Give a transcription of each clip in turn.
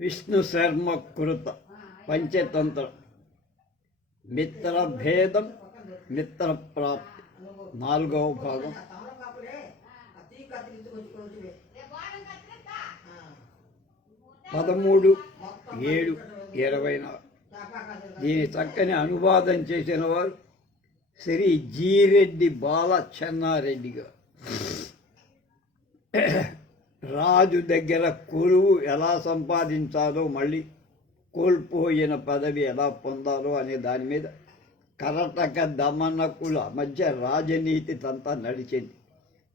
విష్ణు శర్మ కృత పంచతంత్ర మిత్రభేదం మిత్రప్రాప్తి 4వ భాగం 13/7/24. దీని చక్కని అనువాదం చేసిన వారు శ్రీ జీరెడ్డి బాల చెన్నారెడ్డి గారు. రాజు దగ్గర కొలువు ఎలా సంపాదించాలో, మళ్ళీ కోల్పోయిన పదవి ఎలా పొందాలో అనే దాని మీద కరటక దమనకుల మధ్య రాజనీతి తంతా నడిచింది.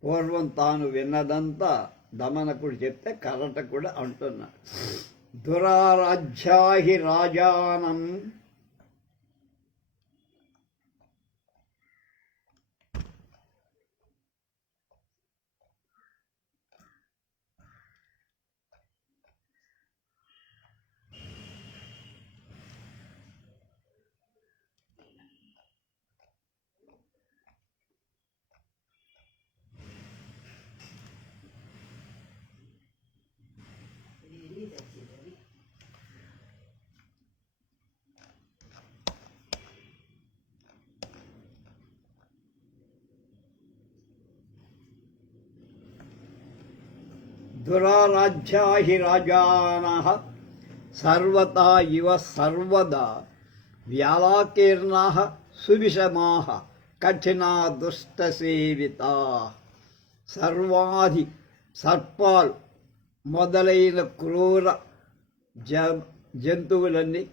పూర్వం తాను విన్నదంతా దమనకుడు చెప్తే కరటకుడు అంటున్నాడు. దురారాధ్యాహి రాజానం దురారాధ్యాహి రాజానః సర్వతా ఇవ సర్వదా వ్యాలాకీర్ణాః సువిషమాః కఠినా దుష్టసేవితాః. సర్వాధి సర్పాలు మొదలైన క్రూర జంతువులన్నీ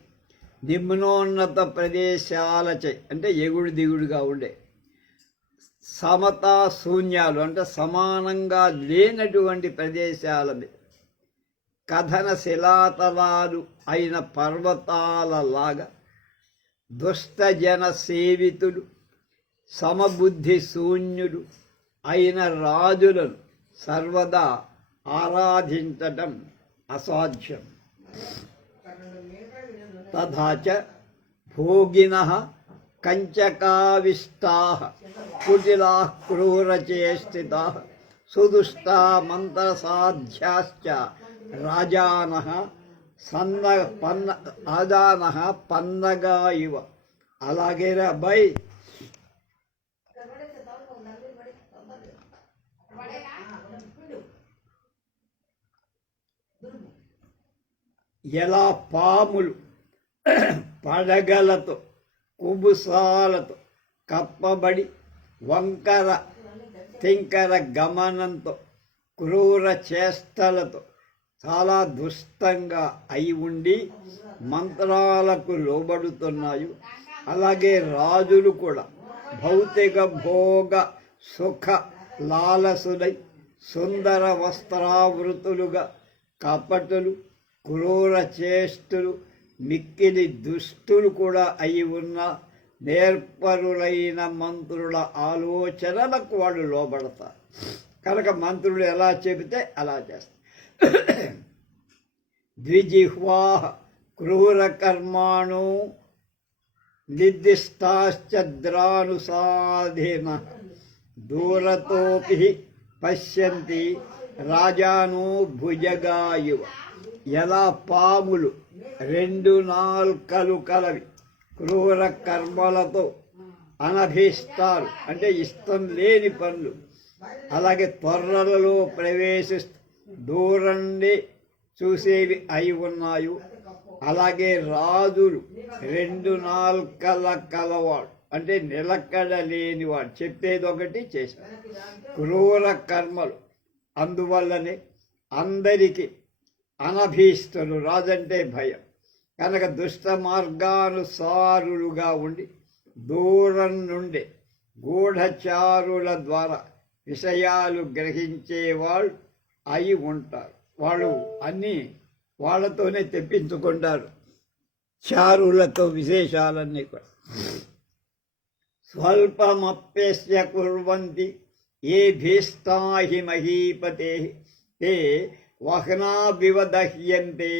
నిమ్నోన్నత ప్రదేశాలచే అంటే ఎగుడు దిగుడుగా ఉండే సమతా శూన్యాలు అంటే సమానంగా లేనటువంటి ప్రదేశాల మీద కథన శిలాతలాలు అయిన పర్వతాలలాగా దుష్టజన సేవితులు సమబుద్ధి శూన్యుడు అయిన రాజులను సర్వదా ఆరాధించటం అసాధ్యం. తథాచ భోగినః కంచకావిష్టాః కుటిలాః క్రూరచేష్టితాః సుదుష్టా మంత్రసాధ్యాశ్చ రాజానః పన్నగా ఇవ. అలాగేరా అబ్బాయి, ఎలా పాములు పడగలతో కుబుసాలతో కప్పబడి వంకర తింకర గమనంతో క్రూర చేష్టలతో చాలా దుష్టంగా అయి ఉండి మంత్రాలకు లోబడుతున్నాయి. అలాగే రాజులు కూడా భౌతిక భోగ సుఖ లాలసులై సుందర వస్త్రావృతులుగా కపటులు క్రూర చేష్టులు మిక్కిలి దుష్టులు కూడా అయి ఉన్న నేర్పరులైన మంత్రుల ఆలోచనలకు వాళ్ళు లోబడతారు. కనుక మంత్రులు ఎలా చెబితే అలా చేస్తారు. ద్విజిహ్వాః క్రూర కర్మాణు నిర్దిష్టాశ్చద్రానుసాధేన దూరతోపి పశ్యంతి రాజాను భుజగాయువ. ఎలా పాములు 2 నాల్కలు కలవి క్రూర కర్మలతో అనభీష్టాలు అంటే ఇష్టం లేని పనులు, అలాగే త్వరలలో ప్రవేశిస్తూ దూరండి చూసేవి అయి ఉన్నాయి. అలాగే రాజులు 2 నాల్కల కలవాడు అంటే నిలకడ లేనివాడు, చెప్పేది ఒకటి చేశాడు. క్రూర కర్మలు అందువల్లనే అందరికీ అనభీష్టలు. రాజంటే భయం కనుక దుష్ట మార్గానుసారులుగా ఉండి దూరం నుండి గూఢచారుల ద్వారా విషయాలు గ్రహించేవాళ్ళు అయి ఉంటారు. వాళ్ళు అన్నీ వాళ్ళతోనే తెప్పించుకుంటారు, చారులతో విశేషాలన్నీ కూడా. స్వల్పమప్యస్య కుర్వంతి ఏ భీష్టాహి మహీపతే తే వహ్నా వివదహ్యంతే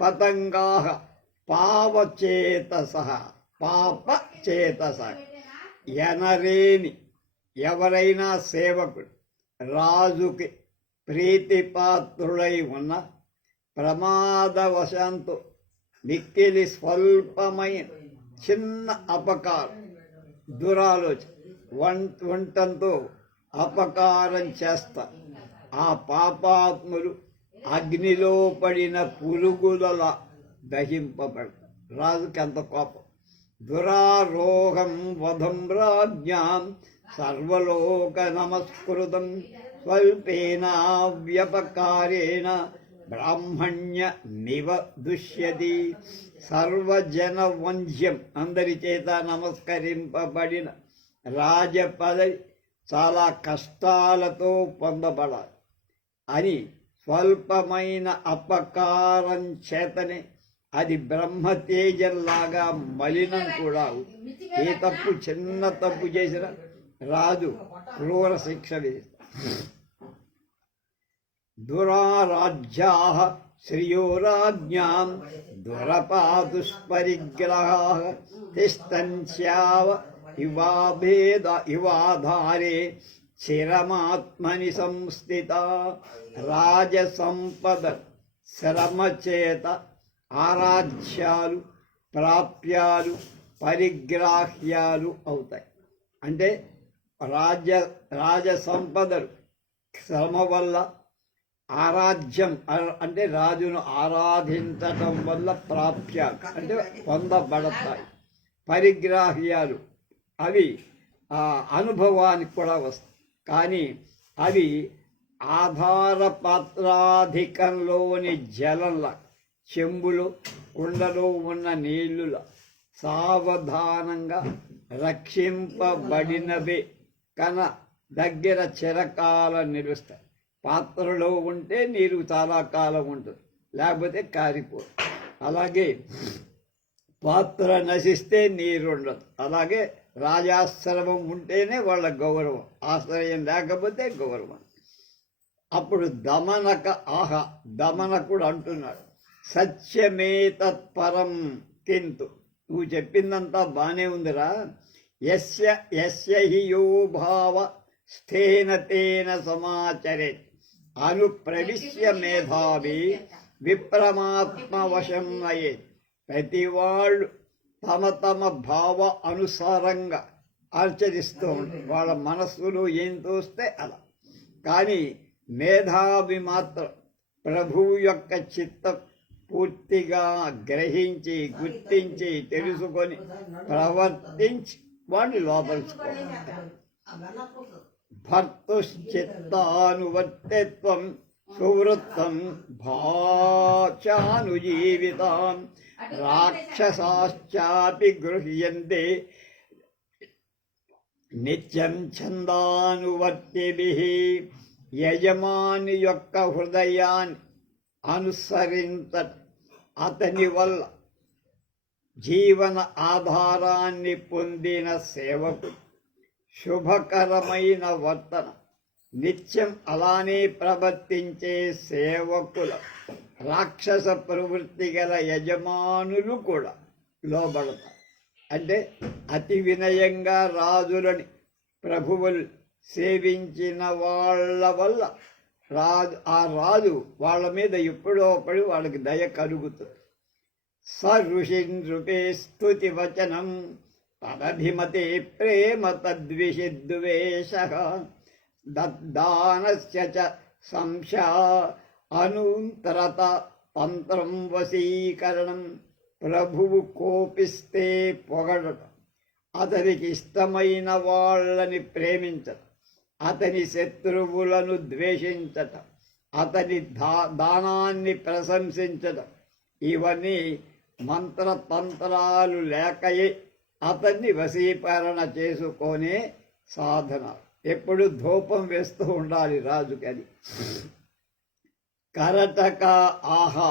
పతంగాః పాపచేతసః. ఎనరేని ఎవరైనా సేవకుడు రాజుకి ప్రీతిపాత్రుడై ఉన్న ప్రమాదవశాంతో మిక్కిలి స్వల్పమైన చిన్న అపకారం, దురాలోచన వంటంతో అపకారం చేస్తారు. ఆ పాపాత్ములు అగ్నిలో పడిన పురుగులలా దహింపబడతారు. రాజుకి అంత కోపం. దురారోహం వధం రాజ్ఞాం సర్వలోక నమస్కృతం స్వల్పేన వ్యపకారేణ బ్రాహ్మణ్య నివ దుష్యతి. సర్వజన వంశ్యం, అందరి చేత నమస్కరింపబడిన రాజపదవి చాలా కష్టాలతో పొందబడాలి అని స్వల్పమైన అపకారం చేతనే అది బ్రహ్మతేజంలాగా మలినం కూడా. ఏ తప్పు, చిన్న తప్పు చేసిన రాజు క్రూర శిక్ష విధిస్తాడు. దురారాజ్యా శ్రియో రాజ్ఞాం దురపాదుష్పరిగ్రహా తిష్టంత్యావ ఇవాధారే చిరమాత్మని సంస్థిత. రాజసంపద శ్రమ చేత ఆరాధ్యాలు, ప్రాప్యాలు, పరిగ్రాహ్యాలు అవుతాయి. అంటే రాజసంపదలు శ్రమ వల్ల, ఆరాధ్యం అంటే రాజును ఆరాధించటం వల్ల ప్రాప్యాలు అంటే పొందబడతాయి. పరిగ్రాహ్యాలు అవి అనుభవానికి కూడా వస్తాయి. కానీ అవి ఆధారపాత్రాధికంలోని జలంలా, చెంబులో కుండలో ఉన్న నీళ్లులా సావధానంగా రక్షింపబడినవే కన దగ్గర చిరకాలం నిలుస్తాయి. పాత్రలో ఉంటే నీరు చాలా కాలం ఉంటుంది, లేకపోతే కారిపోదు. అలాగే పాత్ర నశిస్తే నీరు ఉండదు. అలాగే రాజాశ్రమం ఉంటేనే వాళ్ళ గౌరవం, ఆశ్రయం లేకపోతే గౌరవం. అప్పుడు దమనకుడు అంటున్నాడు, సత్యమేతత్పరం కింతు. నువ్వు చెప్పిందంతా బానే ఉందిరా. యస్య హి యో భావ స్థేన తేన సమాచరే అనుప్రవిశ్య మేధావి విప్రమాత్మవశం అయ్యే. ప్రతి వాళ్ళు తమ తమ భావ అనుసారంగా ఆచరిస్తూ ఉంటారు. వాళ్ళ మనస్సులో ఏం తోస్తే అలా. కానీ మేధావి మాత్రం ప్రభువు యొక్క చిత్తం పూర్తిగా గ్రహించి, గుర్తించి, తెలుసుకొని ప్రవర్తించి వాడిని లోపరుచుకోవాలి. భర్తుశ్చిత్తానువర్తిత్వం సువృత్తం భాచానుజీవితాం రాక్షసాశ్చాపి గృహ్యంతే నిత్యం ఛందానువర్తిభిః. యజమాని యొక్క హృదయాన్ని అనుసరించట, అతని వల్ల జీవన ఆధారాన్ని పొందిన సేవకుడు శుభకరమైన వర్తన నిత్యం అలానే ప్రవర్తించే సేవకుల రాక్షస ప్రవృత్తి గల యజమానులు కూడా లోబడతారు. అంటే అతి వినయంగా రాజులని ప్రభువులు సేవించిన వాళ్ళ వల్ల ఆ రాజు వాళ్ళ మీద ఎప్పుడో పడి వాళ్ళకి దయ కలుగుతుంది. స ఋషిన్ నృపే స్తుతి వచనం తదభిమతే ప్రేమ తద్విషిద్వేషః దద్దానస్య చ సంశా అనుంతరత తంత్రం వశీకరణం. ప్రభువు కోపిస్తే పొగడటం, అతనికి ఇష్టమైన వాళ్ళని ప్రేమించటం, అతని శత్రువులను ద్వేషించటం, అతని దానాన్ని ప్రశంసించటం, ఇవన్నీ మంత్రతంత్రాలు లేకయే అతన్ని వశీకరణ చేసుకొనే సాధన. ఎప్పుడు ధూపం వేస్తూ ఉండాలి రాజుకి. అది కరటక ఆహా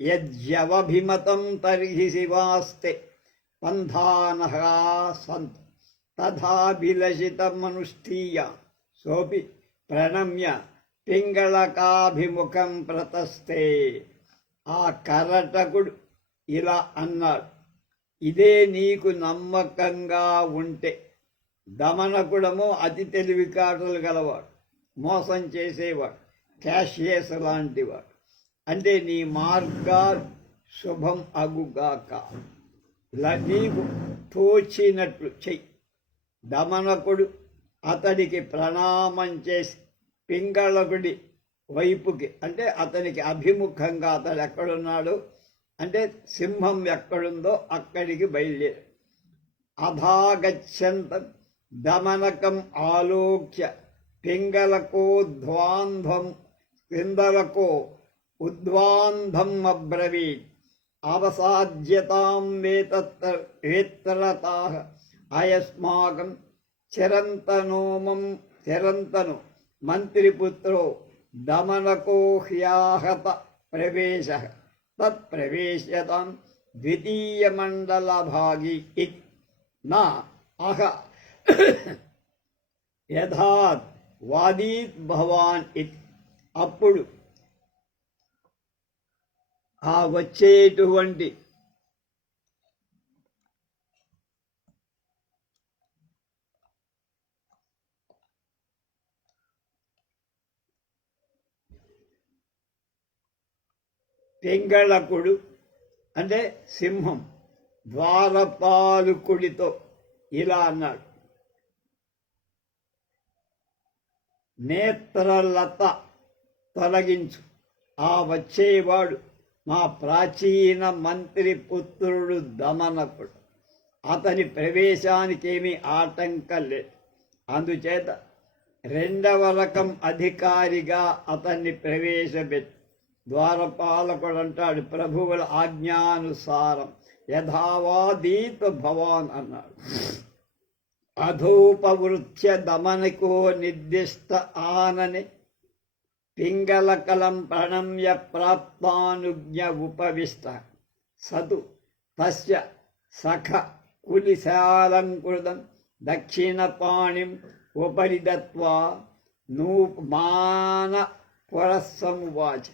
యజ్యవభిమతం తర్హి శివాస్తే పంధానః సంతు తథాభిలషితమనుష్ఠీయ సోపి ప్రణమ్య పింగళకాభిముఖం ప్రతస్థే. ఆ కరటకుడు ఇలా అన్నాడు, ఇదే నీకు నమ్మకంగా ఉంటే. దమనకుడము అతి తెలివికాటలు గలవాడు, మోసం చేసేవాడు, క్యాషియస్ లాంటివాడు. అంటే నీ మార్గాలు శుభం అగుగాక, నీకు తోచినట్లు చెయ్యి. దమనకుడు అతడికి ప్రణామం చేసి పింగళకుడి వైపుకి, అంటే అతనికి అభిముఖంగా, అతడు ఎక్కడున్నాడు అంటే సింహం ఎక్కడుందో అక్కడికి బయలుదేరి అధాగచ్చంతం దమనకం ఆలోక్య పింగళకో ఉద్వాంధం అబ్రవీత్ అవసాధ్యతాం వేత్తరతాః అయస్మాకం చిరంతను మంత్రిపుత్రో దమనకో హ్యాహత ప్రవేశః తత్ప్రవేశ్యతాం ద్వితీయమండలభాగి ఇతి నా అహ యథాత్ వాదీత్ భవాన్ ఇతి. అప్పుడు ఆ వచ్చేటువంటి పింగళకుడు అంటే సింహం ద్వారపాలకుడితో ఇలా అన్నాడు, నేత్రలత తొలగించు, ఆ వచ్చేవాడు మా ప్రాచీన మంత్రి పుత్రుడు దమనకుడు, అతని ప్రవేశానికేమీ ఆటంకం లేదు. అందుచేత రెండవ రకం అధికారిగా అతన్ని ప్రవేశపెట్టి ద్వారపాలకుడు అంటాడు, ప్రభువుల ఆజ్ఞానుసారం యథావాదీత భవాన్ అన్నాడు. అధోపవృత్య దమనకో నిర్దిష్ట ఆనని పింగళకలం ప్రణమ్య ప్రాప్తానుజ్ఞ ఉపవిష్ట సతు తస్య సఖ కులిశాలంకృతం దక్షిణపాణిం ఉపరి దత్వా నూపమాన పురస్సమువాచ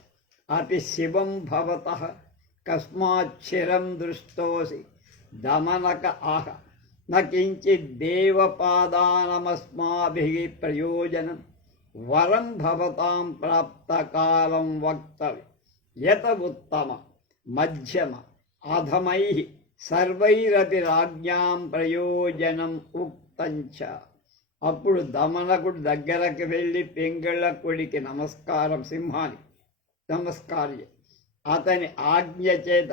అపి శివం భవతః కస్మాచ్చిరం దృష్టోసి దమనక ఆహ న కించిత్ దేవపాదానమస్మాభిః ప్రయోజనం వరం భవతాం ప్రాప్తకాలం వక్తవ్యం యత ఉత్తమ మధ్యమ అధమైః సర్వైరపి రాజ్ఞాం ప్రయోజనం ఉక్తంచ. అప్పుడు దమనకుడు దగ్గరకు వెళ్ళి పింగళకుడికి సింహానికి నమస్కారం, అతని ఆజ్ఞ చేత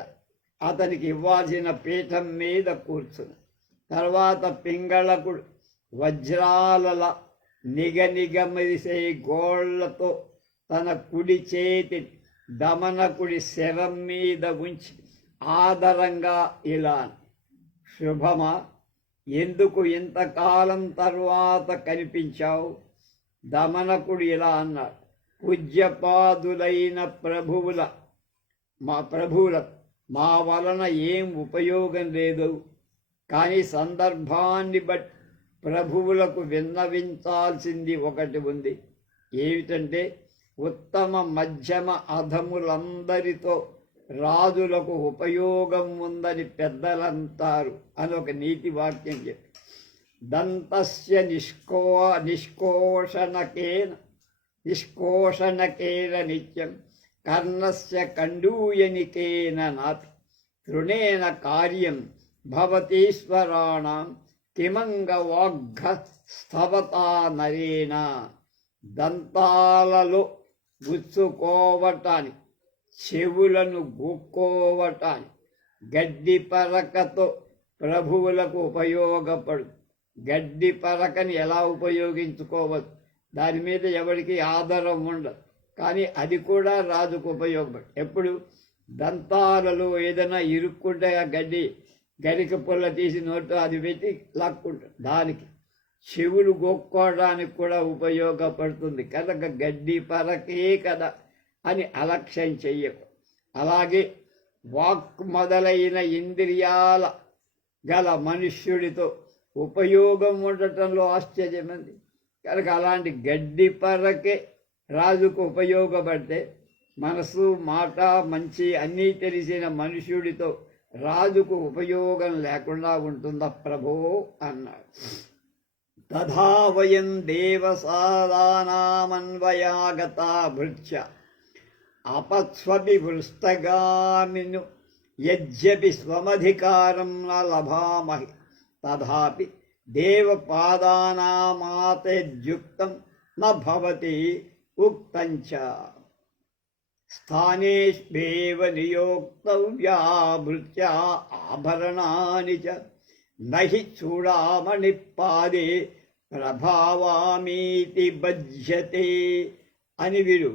అతనికి ఇవ్వాల్సిన పీఠం మీద కూర్చుని తర్వాత పింగళకుడు వజ్రాల నిగనిగమరిసే గోళ్లతో తన కుడి చేతి దమనకుడి శరం మీద ఉంచి ఆదరంగా ఇలా, శుభమా, ఎందుకు ఇంతకాలం తర్వాత కనిపించావు? దమనకుడు ఇలా అన్నాడు, పూజ్యపాదులైన ప్రభువుల మా వలన ఏం ఉపయోగం లేదు, కానీ సందర్భాన్ని బట్టి ప్రభువులకు విన్నవించాల్సింది ఒకటి ఉంది. ఏమిటంటే ఉత్తమ మధ్యమ అధములందరితో రాజులకు ఉపయోగం ఉందని పెద్దలంటారు అని ఒక నీతి వాక్యం చెప్పి, దంతస్య నిష్కోషణకేన నిత్యం కర్ణస్య కండూయనికేన నాపి తృణేన కార్యం భవతీశ్వరాణం కిమంగవాగ్ఘ స్థవతా నరేణ. దంతాలలో గుచ్చుకోవటానికి, చెవులను గుక్కోవటానికి గడ్డి పరకతో ప్రభువులకు ఉపయోగపడు. గడ్డి పరకని ఎలా ఉపయోగించుకోవచ్చు, దాని మీద ఎవరికి ఆధారం ఉండదు, కానీ అది కూడా రాజుకు ఉపయోగపడు. ఎప్పుడు దంతాలలో ఏదైనా ఇరుక్కుంటే ఆ గరిక పుల్ల తీసి నోట్లో అది పెట్టి లాక్కుంటాడు, దానికి చెవులు గోక్కోవడానికి కూడా ఉపయోగపడుతుంది కనుక గడ్డి పరకే కదా అని అలక్ష్యం చెయ్యకు. అలాగే వాక్ మొదలైన ఇంద్రియాల గల మనుష్యుడితో ఉపయోగం ఉండటంలో ఆశ్చర్యమంది. కనుక అలాంటి గడ్డి పరకే రాజుకు ఉపయోగపడితే మనసు మాట మంచి అన్నీ తెలిసిన మనుష్యుడితో రాజుకు ఉపయోగం లేకుండా ఉంటుందా ప్రభో అన్నాడు. తథా వయం దేవసాదానామన్వయాగతా భృత్య అపస్వవివృష్టగామిను యజ్ఞపి స్వమధికారం న లభామహి తథాపి దేవపాదానామాతేద్యుక్తం న భవతి ఉక్తంచ స్థానేష్వేవ నియోక్తవ్యా భృత్యా ఆభరణాని చ నహి చూడామణి పాదే ప్రభావామీతి బధ్యతే అని వీడు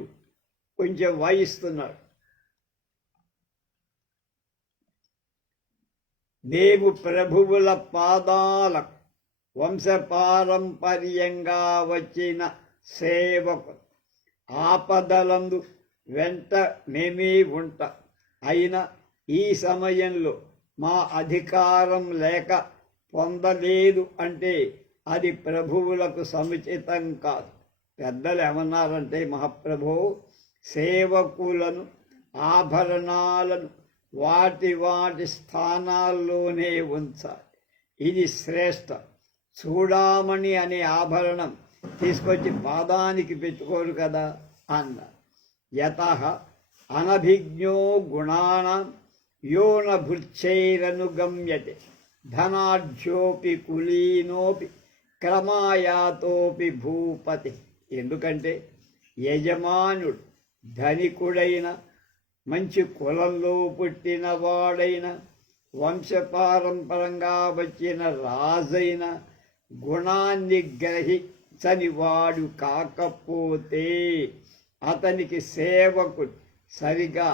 కొంచెం వాయిస్తున్నాడు. దేవు ప్రభువుల పాదాల వంశపారంపర్యంగా వచ్చిన సేవకు ఆపదలందు వెంట మేమీ ఉంట. అయినా ఈ సమయంలో మా అధికారం లేక పొందలేదు అంటే అది ప్రభువులకు సముచితం కాదు. పెద్దలు ఏమన్నారంటే, మహాప్రభు, సేవకులను ఆభరణాలను వాటి వాటి స్థానాల్లోనే ఉంచాలి. ఇది శ్రేష్ట. చూడామణి అనే ఆభరణం తీసుకొచ్చి పాదానికి పెట్టుకోరు కదా అన్నారు. యతః అనభిజ్ఞో గుణానాం యో న భృత్యైరనుగమ్యతే ధనాఢ్యోపి కులీనోపి క్రమాయాతోపి భూపతి. ఎందుకంటే యజమానుడు ధనికుడైన, మంచి కులంలో పుట్టిన వాడైన, వంశపారంపరంగా వచ్చిన రాజైన గుణాన్ని గ్రహించని వాడు కాకపోతే అతనికి సేవకుడు సరిగా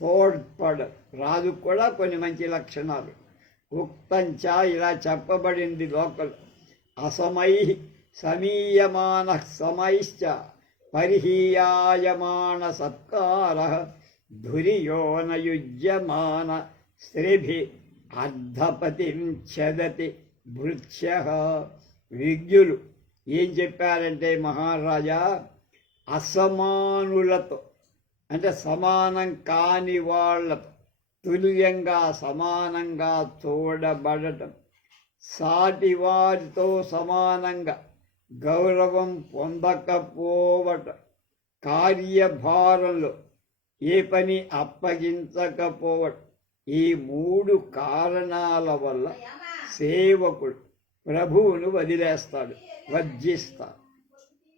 తోడ్పడ రాజు. కూడా కొన్ని మంచి లక్షణాలు. ఉక్తంచ ఇలా చెప్పబడింది లోకల్. అసమై సమీయమాన సమైశ్చ పరిహీయాయమాన సత్కార ధురియోనయుజ్యమాన స్త్రీభి అర్ధపతిం చదతి భృత్య. విజ్ఞులు ఏం చెప్పారంటే, మహారాజా, అసమానులతో అంటే సమానం కాని వాళ్ళతో తుల్యంగా సమానంగా చూడబడటం, సాటి వారితో సమానంగా గౌరవం పొందకపోవటం, కార్యభారంలో ఏ పని అప్పగించకపోవటం, ఈ 3 కారణాల వల్ల సేవకుడు ప్రభువును వదిలేస్తాడు, వర్జిస్తాడు,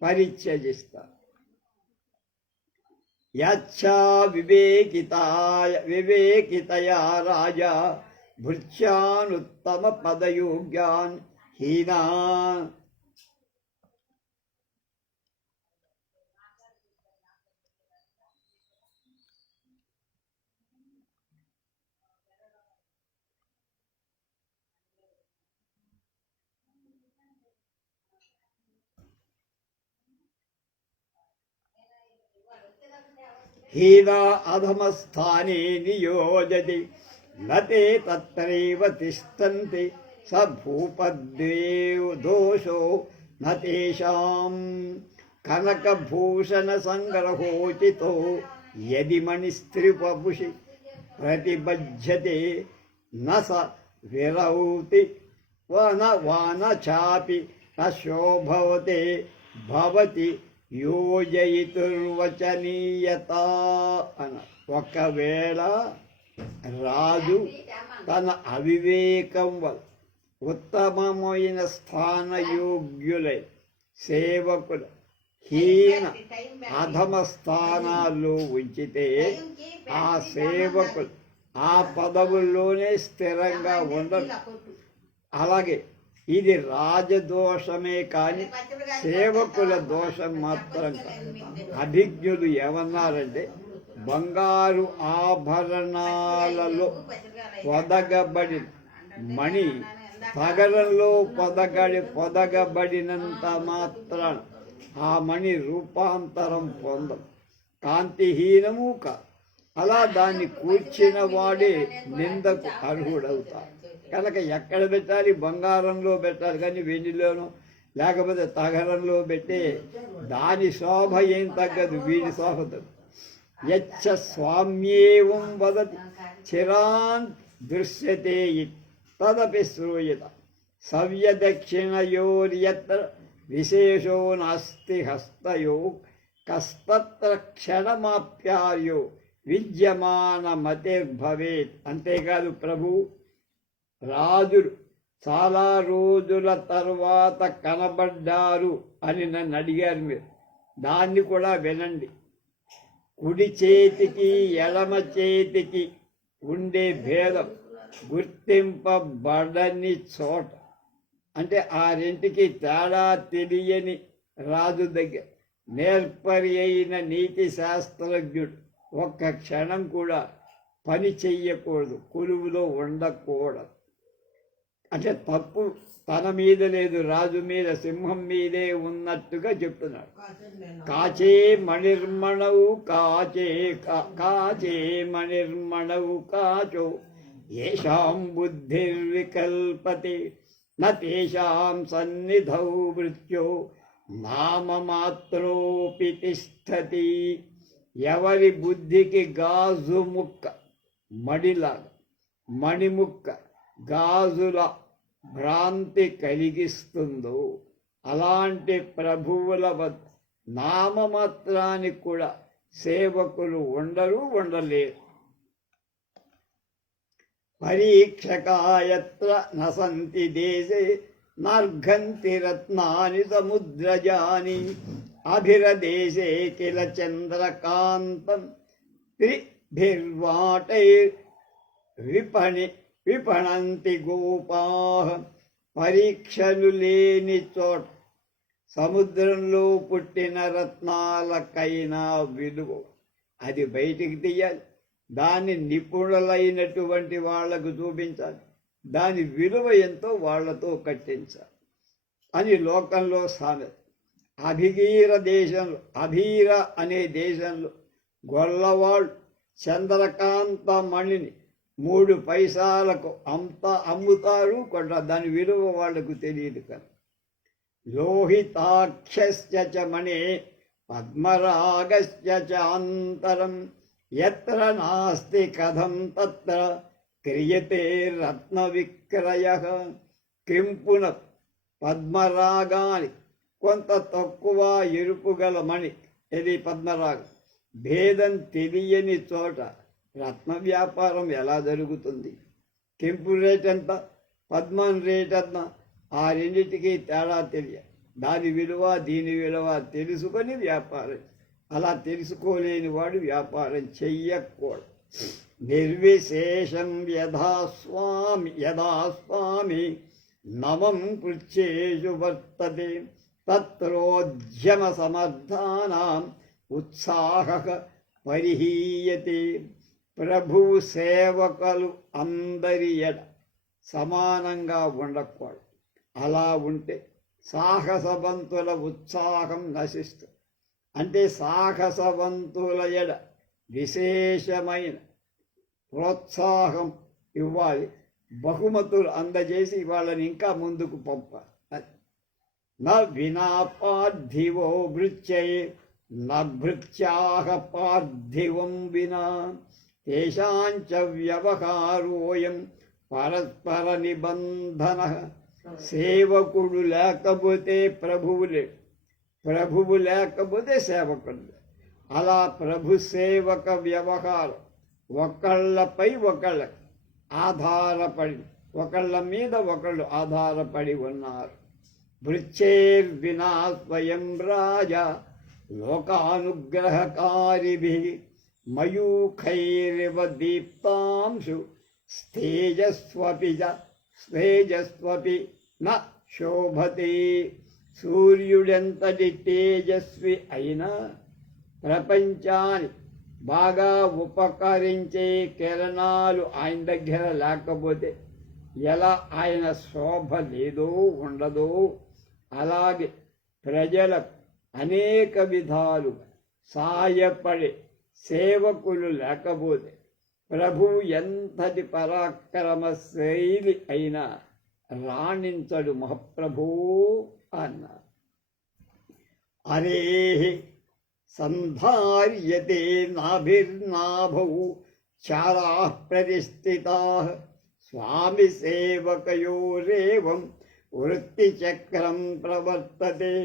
పరిత్యజిస్తాడు. యచ్చా వివేకితయా రాజా భృత్యానుత్తమ పదయోగ్యాన్ హీనా. హీనా అధమస్థానే నియోజతి నతే తత్రైవ తిష్టంతి స భూపద్దేవ్ దోషో నతేషాం కనకభూషణ సంగ్రహోచితో యది మణిస్త్రివపుషి ప్రతిబధ్యతే న స విరౌతి వాన చాపి న శోభవతే భవతి యోజయితుర్వచనీయత అన. ఒకవేళ రాజు తన అవివేకం వల్ల ఉత్తమమైన స్థానయోగ్యులై సేవకులు హీన అధమ స్థానాల్లో ఉంచితే ఆ సేవకులు ఆ పదవుల్లోనే స్థిరంగా ఉండరు. అలాగే ఇది రాజదోషమే కానీ సేవకుల దోషం మాత్రం కాదు. అభిజ్ఞులు ఏమన్నారంటే, బంగారు ఆభరణాలలో పొదగబడిన మణి తగరంలో పొదగబడినంత మాత్రాన ఆ మణి రూపాంతరం పొందం, కాంతిహీనము కాదు. అలా దాన్ని కూర్చిన వాడే నిందకు అర్హుడవుతాడు. కనుక ఎక్కడ పెట్టాలి? బంగారంలో పెట్టాలి, కానీ వెండిలోనూ లేకపోతే తగరంలో పెట్టి దాని శోభ ఏం తగ్గదు, వీడి శోభ తగ్గదు. యచ్చ స్వామ్యేవం వదతి చిరాన్ దృశ్యతే తదపి శ్రూయత సవ్యదక్షిణయోర్యత్ర విశేషో నాస్తి హస్తయో కస్తత్ర క్షణమాప్యాయో విద్యమాన మతిర్భవేత్. అంతేకాదు ప్రభు, రాజులు చాలా రోజుల తర్వాత కనబడ్డారు అని నన్ను అడిగారు మీరు. దాన్ని కూడా వినండి. కుడి చేతికి ఎడమ చేతికి ఉండే భేదం గుర్తింపబడని చోట, అంటే ఆ రెంటికి తేడా తెలియని రాజు దగ్గర నేర్పరి అయిన నీతి శాస్త్రజ్ఞుడు ఒక్క క్షణం కూడా పని చెయ్యకూడదు, కొలువులో ఉండకూడదు. అంటే తప్పు తన మీద లేదు, రాజు మీద, సింహం మీదే ఉన్నట్టుగా చెప్తున్నాడు. కాచే మణిర్మణవు కాచే మణిర్మణవు కాచో ఏషాం బుద్ధిర్వికల్పతే నేషాం సన్నిధౌ మృత్యో నామమాత్రోపి తిష్టతి. ఎవరి బుద్ధికి గాజు ముక్క మడిలాగా, మణిముక్క గాజుల భ్రాంతి కలిగిస్తుందో అలాంటి ప్రభువుల వద్ద నామమాత్రానికి కూడా సేవకులు ఉండలేరు. పరీక్షకాయత్ర నసంతి దేశే నార్ఘంతి రత్నాని సముద్రజాని అభిరదేశే కిల చంద్రకాంతం త్రిభిర్వాటైర్ విపణంతి గోపాః. పరీక్షలు లేని చోట సముద్రంలో పుట్టిన రత్నాలకైనా విలువ, అది బయటికి తీయాలి, దాన్ని నిపుణులైనటువంటి వాళ్లకు చూపించాలి, దాని విలువ ఎంతో వాళ్లతో కట్టించాలి అని లోకంలో సామెత. అభిగీర దేశంలో, అభీర అనే దేశంలో గొల్లవాళ్ళు చంద్రకాంత మణిని 3 పైసాలకు అమ్ముతారు, దాని విలువ వాళ్లకు తెలియదు కదా. లోహితాక్షస్య మణే పద్మరాగస్య చాంతరం యత్ర నాస్తి కథం తత్ర క్రియతే రత్న విక్రయః. కెంపున పద్మరాగాని కొంత తక్కువ ఎరుపు గల మణి, ఇది పద్మరాగం, భేదం తెలియని చోట రత్న వ్యాపారం ఎలా జరుగుతుంది? కెంపు రేట్ ఎంత, పద్మం రేట్ ఎంత, ఆ రెండింటికి తేడా తెలియాలి. దాని విలువ దీని విలువ తెలుసుకొని వ్యాపారం, అలా తెలుసుకోలేని వాడు వ్యాపారం చెయ్యకూడదు. నిర్విశేషం యథా స్వామి నమం పృచ్ఛేషు వర్తతే తత్రోద్యమ సమర్థానాం ఉత్సాహః పరిహీయతే. ప్రభువు సేవకులు అందరి ఎడ సమానంగా ఉండకూడదు. అలా ఉంటే సాహసవంతుల ఉత్సాహం నశిస్తుంది. అంటే సాహసవంతుల ఎడ విశేషమైన ప్రోత్సాహం ఇవ్వాలి, బహుమతులు అందజేసి వాళ్ళని ఇంకా ముందుకు పంపాలి. నా వినా పార్థివో భృత్యై నృత్యాహ పార్థివం వినా తేషాంచ వ్యవహారోయం పరస్పర నిబంధన. సేవకుడు లేకపోతే ప్రభువు లేడు, ప్రభువు లేకపోతే సేవకుడు. అలా ప్రభు సేవక వ్యవహారం ఒకళ్ళపై ఒకళ్ళ ఆధారపడి, ఒకళ్ళ మీద ఒకళ్ళు ఆధారపడి ఉన్నారు. భృచ్చేర్వినా స్వయం రాజా లోకానుగ్రహకారిభిః మయూఖైరివ దీప్తాంశు స్తేజస్వపి న శోభతే. సూర్యుడెంతటి తేజస్వి అయినా ప్రపంచాన్ని బాగా ఉపకరించే కిరణాలు ఆయన దగ్గర లేకపోతే ఎలా ఆయన శోభ లేదో ఉండదో, అలాగే ప్రజలకు అనేక విధాలు సాయపడే సేవకులు లేకపోతే ప్రభువు ఎంతటి పరాక్రమ శైలి అయినా రాణించడు మహాప్రభు అన్నారు. అరేహి సంధార్యతే నాభిర్నాభౌ చారాః ప్రతిష్ఠితాః స్వామి సేవకయోరేవం వృత్తిచక్రం ప్రవర్తతే.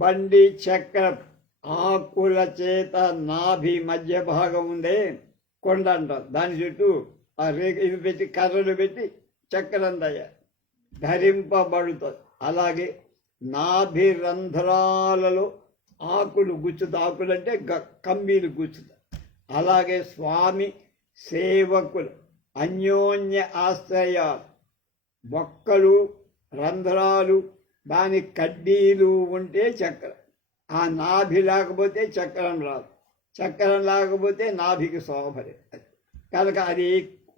బండి చక్రం ఆకుల చేత నాభి మధ్య భాగం ఉందే కొండ అంటారు. దాని చుట్టూ ఆ రేఖ ఇవి పెట్టి కర్రలు పెట్టి చక్రం తయారు ధరింపబడుతుంది. అలాగే నాభి రంధ్రాలలో ఆకులు గుచ్చుతాయి. ఆకులు అంటే కమ్మీలు గుచ్చుతాయి. అలాగే స్వామి సేవకులు అన్యోన్య ఆశ్రయాలు, బొక్కలు, రంధ్రాలు, దాని కడ్డీలు ఉంటే చక్రం. ఆ నాభి లేకపోతే చక్రం రాదు, చక్రం లేకపోతే నాభికి శోభలేదు. కనుక అది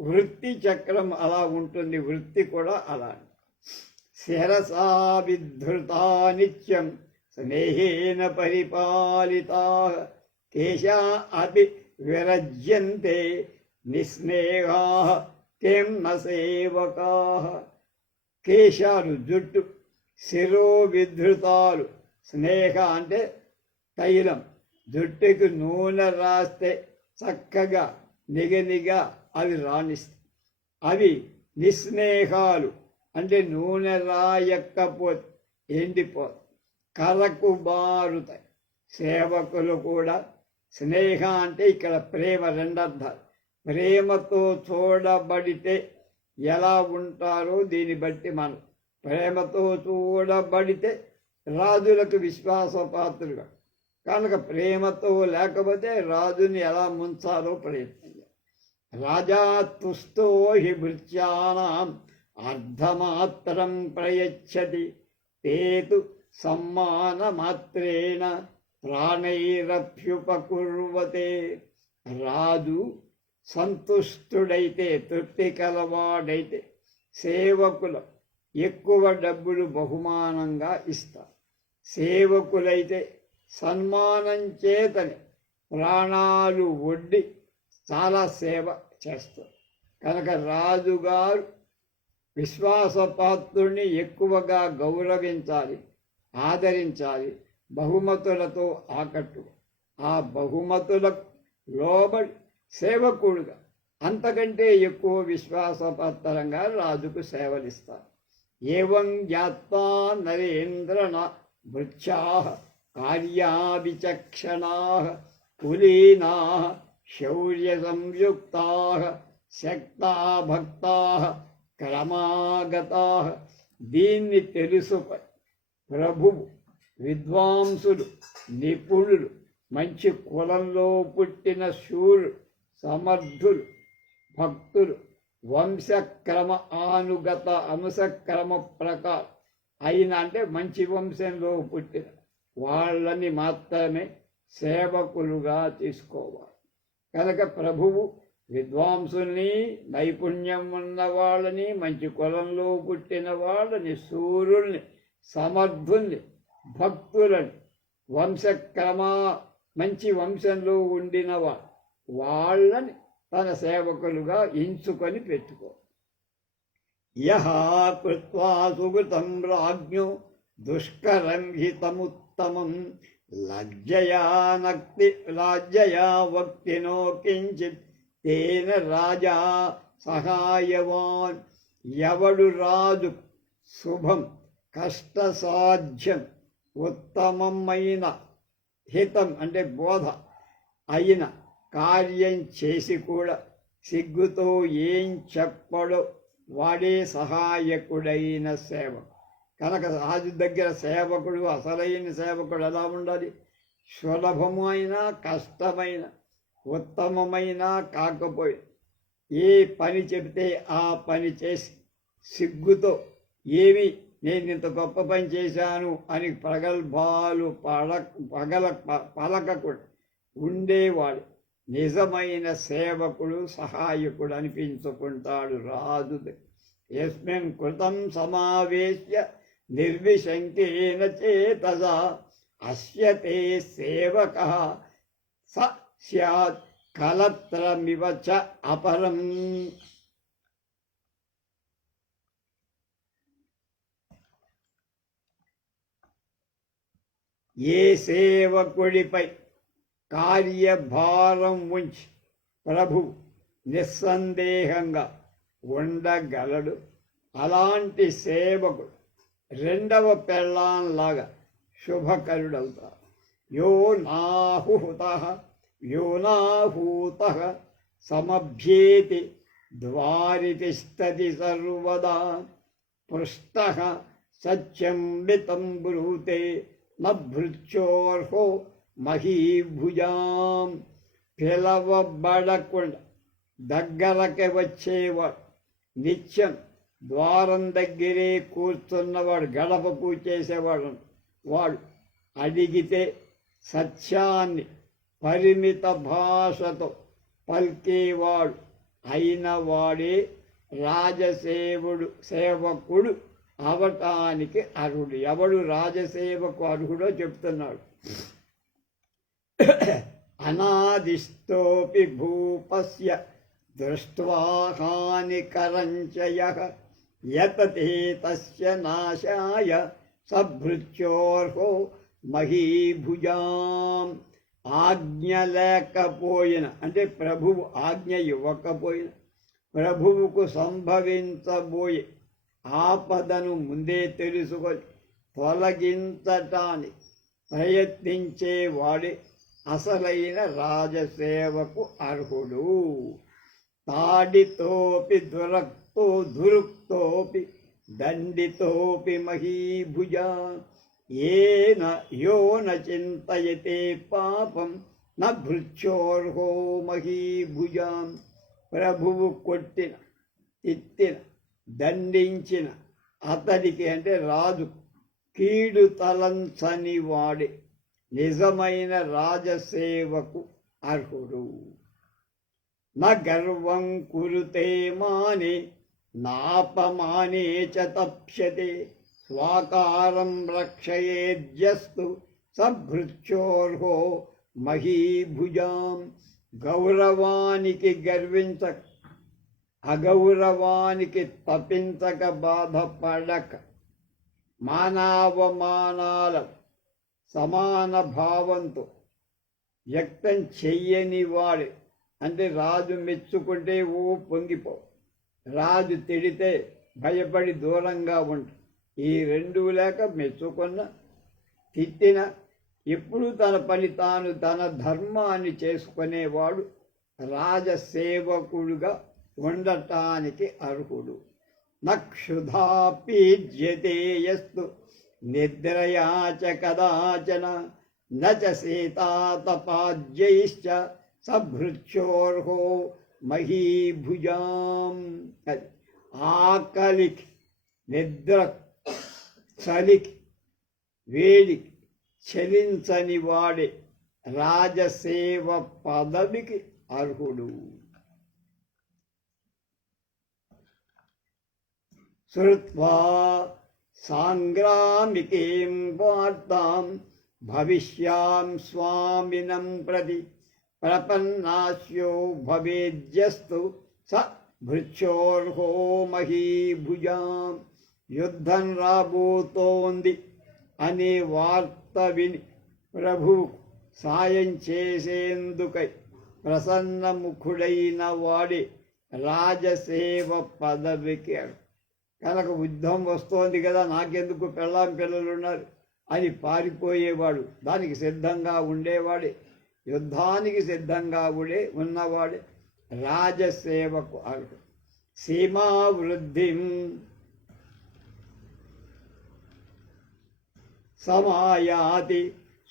వృత్తి చక్రం అలా ఉంటుంది, వృత్తి కూడా అలా. శిరసా విధృతా నిత్యం స్నేహేన పరిపాలితా కేశా అపి విరజ్యంతే నిస్నేహా కిం న సేవకా. కేశాలు జుట్టు, శిరో విధృతాలు, స్నేహ అంటే తైలం, జుట్టుకు నూనె రాస్తే చక్కగా నిగనిగా అవి రాణిస్తాయి. అవి నిస్నేహాలు అంటే నూనె రాయకపోతే ఎండిపోతాయి, కరకు బారుతాయి. సేవకులు కూడా స్నేహ అంటే ఇక్కడ ప్రేమ, రెండర్థాలు. ప్రేమతో చూడబడితే ఎలా ఉంటారో దీన్ని బట్టి మనం ప్రేమతో చూడబడితే రాజులకు విశ్వాసపాత్రులుగా. కనుక ప్రేమతో లేకపోతే రాజుని ఎలా ముంచాలో ప్రయత్నం. రాజా తుష్టో హి భృత్యానాం అర్ధమాత్రం ప్రయచ్చతి తేతు సమ్మానమాత్రేణ ప్రాణైరభ్యుపకుర్వతే. రాజు సంతుష్టుడైతే, తృప్తి కలవాడైతే సేవకులు ఎక్కువ డబ్బులు బహుమానంగా ఇస్తారు. సేవకులైతే సన్మానం చేతని ప్రాణాలు ఒడ్డి చాలా సేవ చేస్తారు. కనుక రాజుగారు విశ్వాసపాత్రుని ఎక్కువగా గౌరవించాలి, ఆదరించాలి, బహుమతులతో ఆకట్టు. ఆ బహుమతులకు లోబడి సేవకుడుగా అంతకంటే ఎక్కువ విశ్వాసపాత్రంగా రాజుకు సేవలిస్తారు. ఏవం జ్ఞాత్వా నరేంద్రన భృత్యాః కార్యావిచక్షణాః కులీనాః శౌర్య సంయుక్తాః శక్తా భక్తాః క్రమాగతాః. దీన్ని తెలుసుపై ప్రభువు, విద్వాంసులు, నిపుణులు, మంచి కులంలో పుట్టిన శూరులు, సమర్థులు, భక్తులు, వంశక్రమ ఆనుగత అంశక్రమ ప్రకారం అయిన అంటే మంచి వంశంలో పుట్టిన వాళ్ళని మాత్రమే సేవకులుగా తీసుకోవాలి. కనుక ప్రభువు విద్వాంసుల్ని, నైపుణ్యం ఉన్న వాళ్ళని, మంచి కులంలో పుట్టిన వాళ్ళని, శూరుల్ని, సమర్థుల్ని, భక్తులని, మంచి వంశంలో ఉండిన వాళ్ళని తన సేవకులుగా ఎంచుకొని పెట్టుకో. యహ కృత్వా సుకృతం రాజ్ఞో దుష్కరం హితముత్తమం లజ్జయా వక్తినో కించిత్ తేన రాజా సహాయవాన్. ఎవడు రాజు శుభం, కష్టసాధ్యం, ఉత్తమమైన, హితం అంటే బోధ అయిన కార్యం చేసి కూడా సిగ్గుతో ఏం చెప్పడో వాడే సహాయకుడైన సేవకుడు. కనుక రాజు దగ్గర సేవకుడు, అసలైన సేవకుడు ఎలా ఉండాలి? సులభమైన, కష్టమైన, ఉత్తమమైన కాకపోయి ఏ పని చెబితే ఆ పని చేసి సిగ్గుతో ఏమి నేను ఇంత గొప్ప పని చేశాను అని ప్రగల్భాలు పలకకుండా ఉండేవాడు నిజమైన సేవకుడు, సహాయకుడు అనిపించుకుంటాడు రాజు. యస్మిన్ కృతం సమావేశ్య నిర్విశంకేన చేతసా అస్య తే సేవకః స స్యాత్ కలత్రమివ చ అపరం. ఏ సేవకుడిపై కార్యభారం ఉంచి ప్రభు నిస్సందేహంగా ఉండగలడు, అలాంటి సేవకుడు రెండవ పెళ్ళాంలాగా శుభకరుడవుతాడు. యో నాహూతః సమభ్యేతి ద్వారి తిష్టతి సర్వదా పృష్టః సత్యం వితం బ్రూతే నభృత్యోర్హో మహీభుజాం. పిలవబడకుండా దగ్గరకి వచ్చేవాడు, నిత్యం ద్వారం దగ్గరే కూర్చున్నవాడు, గడప పూజ చేసేవాడు, వాడు అడిగితే సత్యాన్ని పరిమిత భాషతో పలికేవాడు అయిన వాడే సేవకుడు అవటానికి అర్హుడు. ఎవడు రాజసేవకు అర్హుడో చెప్తున్నాడు. అనాదిష్టోపి భూపస్య దృష్ట్వా హానికరంచ యః యతతే తస్య నాశాయ సభృత్యోర్హో మహీభుజాం. ఆజ్ఞ లేకపోయిన అంటే ప్రభువు ఆజ్ఞ ఇవ్వకపోయిన, ప్రభువుకు సంభవించబోయే ఆపదను ముందే తెలుసుకొని తొలగించటానికి ప్రయత్నించేవాడే అసలైన రాజసేవకు అర్హుడు. తాడితోపి దురుక్తోపి దండితోపి మహీభుజ యో న చింతయతే పాపం న భృత్యోర్హో మహీభుజాం. ప్రభువు కొట్టిన, తిట్టిన, దండించిన అతడికి అంటే రాజు కీడు తలంచని వాడే నిజమైన రాజసేవకు అర్హుడు. న గర్వం కురుతే మానే నాపమానే చ తప్స్యతే స్వాకారం రక్షయేద్యస్తు సభృత్యోర్హో మహీభుజాం. గౌరవానికి గర్వించక, అగౌరవానికి తప్పించక, బాధపడక, మానవమానాల సమాన భావంతో వ్యక్తం చెయ్యని వాడే అంటే రాజు మెచ్చుకుంటే పొంగిపో, రాజు తిడితే భయపడి దూరంగా ఉంట. ఈ రెండు లేక మెచ్చుకున్న, తిట్టిన ఎప్పుడు తన పని తాను తన ధర్మాన్ని చేసుకునేవాడు రాజసేవకుడుగా ఉండటానికి అర్హుడు. నక్షుధాపీజ్యతే యస్తు నిద్రయా చ కదాచన నచ సీతాతపాజ్యైశ్చ సభృత్యోర్హో మహీభుజాం. ఆకలికి, నిద్ర, చలికి, వేడికి చలించని వాడే రాజసేవ పదవికి అర్హుడు. శ్రుత్వా సాంగ్రామికీం వార్తాం భవిష్యాం స్వామినం ప్రతి ప్రపన్నాస్యో భవేద్యస్తు స భృత్యోర్హో మహీభుజాం. యుద్ధం రాబోతోంది అనే వార్త విని ప్రభువుకు సాయం చేసేందుకై ప్రసన్నముఖుడైన వాడే రాజసేవ పదవికి కనుక యుద్ధం వస్తోంది కదా, నాకెందుకు పెళ్ళాం పిల్లలున్నారు అని పారిపోయేవాడు దానికి సిద్ధంగా ఉండేవాడే, యుద్ధానికి సిద్ధంగా ఉన్నవాడే రాజసేవకు అర్హుడు. సీమావృద్ధిం సమాయాతి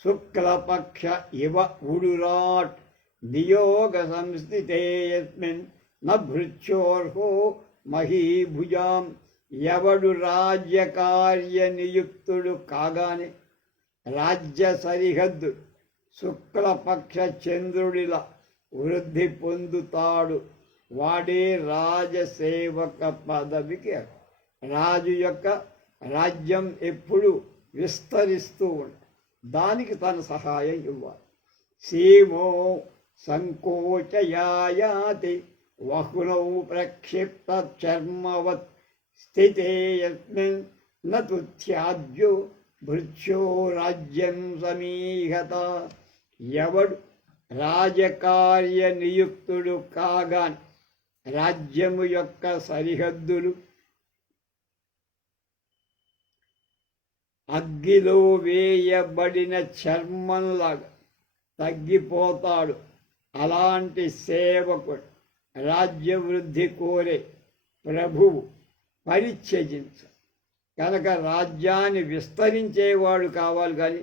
శుక్లపక్ష ఇవ ఉడురాట్ నియోగ సంస్థితే యస్మిన్ న భృత్యోర్హో మహీభుజాం. ఎవడు రాజ్యకార్య నియుక్తుడు కాగానే రాజ్య సరిహద్దు శుక్లపక్ష చంద్రుడిలా వృద్ధి పొందుతాడు వాడే రాజసేవక పదవికి. రాజు యొక్క రాజ్యం ఎప్పుడు విస్తరిస్తూ ఉంటుంది, దానికి తన సహాయం ఇవ్వాలి. సీమో సంకోచయాయాతి వహునౌ ప్రక్షిప్త చర్మవత్ స్థితే యస్మిన్ నతు త్యాజ్యో భృత్యో రాజ్యం సమీహత. ఎవడు రాజకార్య నియుక్తుడు కాగానే రాజ్యము యొక్క సరిహద్దులు అగ్గిలో వేయబడిన చర్మంలాగా తగ్గిపోతాడు. అలాంటి సేవకుడు, రాజ్యవృద్ధి కోరే ప్రభువు పరిత్యజించు. కనుక రాజ్యాన్ని విస్తరించేవాడు కావాలి, కానీ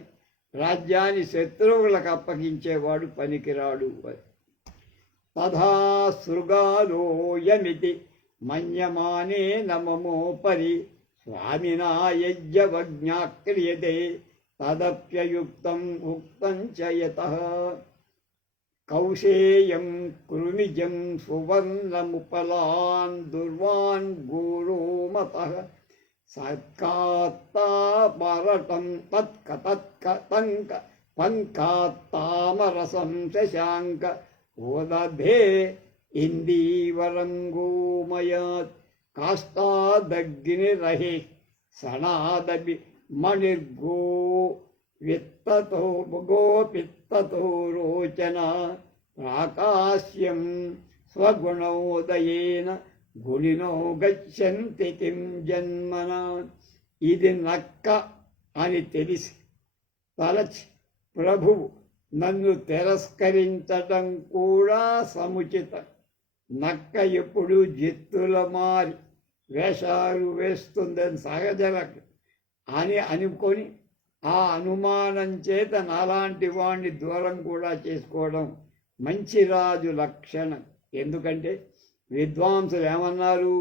రాజ్యాన్ని శత్రువులకు అప్పగించేవాడు పనికిరాడు. తథా శృగాలోయమితి మన్యమానే నమమోపరి స్వామినా యజ్ఞవజ్ఞాక్రియతే తదప్యయుక్తం ఉక్తం చ యతః. కౌశేయం కృమిజం సువర్ణముపలాన్ దుర్వాన్ గురో మతః సత్కాత్తాపరటం పంకాత్తామరసం శశాంక ఓదధే ఇందీవరం గోమయాత్ కాష్టాదగ్నిరహి సనాదపి మణిర్గో విత్తతో గోపిత్తతో రోచన ప్రాకాశ్యం స్వగుణోదయేన గుణినో గచ్చంతి కిం జన్మన. ఇది నక్క అని తెలిసి తలచి ప్రభువు నన్ను తిరస్కరించటం కూడా సముచితం. నక్క ఎప్పుడు జిత్తుల మారి వేషాలు వేస్తుందని సహజలకు అని అనుకొని ఆ అనుమానం చేత నాలాంటి వాణ్ణి దూరం కూడా చేసుకోవడం మంచి రాజు లక్షణం. ఎందుకంటే విద్వాంసులు ఏమన్నారు?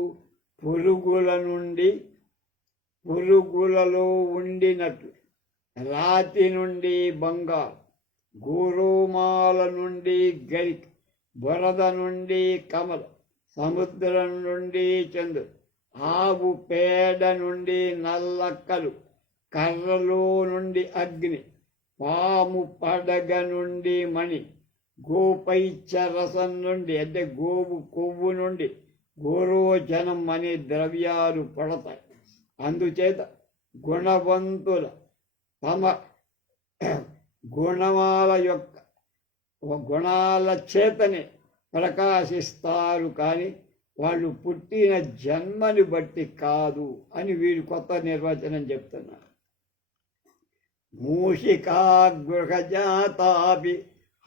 పురుగులలో ఉండినట్లు, రాతి నుండి బంగారు, గోరోమాల నుండి గరిక, బురద నుండి కమల, సముద్రం నుండి చంద్రుడు, ఆవు పేడ నుండి నల్లక్కలు, కర్రలో నుండి అగ్ని, పాము పడగ నుండి మణి, గోపైచ్చరసం నుండి అంటే గోవు కొవ్వు నుండి గోరోచనం అనే ద్రవ్యాలు పడతాయి. అందుచేత గుణవంతుల తమ గుణాల చేతనే ప్రకాశిస్తారు, కానీ వాళ్ళు పుట్టిన జన్మని బట్టి కాదు అని వీరు కొత్త నిర్వచనం చెప్తున్నారు. మూషికా గృహజాతాపి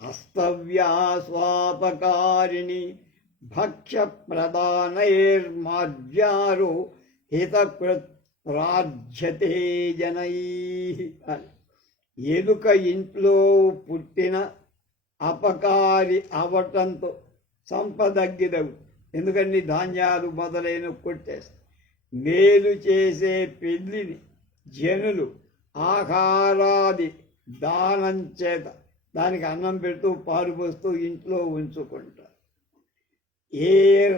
హస్తవ్యా స్వాపకారిణి భక్ష్య ప్రదానైర్మార్జారో హితకృత్ ప్రార్థ్యతే జనై. ఎలుక ఇంట్లో పుట్టిన అపకారి అవటంతో సంపదగ్గిదవు. ఎందుకంటే ధాన్యాలు మొదలైన కొట్టేస్తాయి. మేలు చేసే పెళ్లిని జనులు ఆహారాది దానం చేత దానికి అన్నం పెడుతూ పాలు పోస్తూ ఇంట్లో ఉంచుకుంటారు. ఏ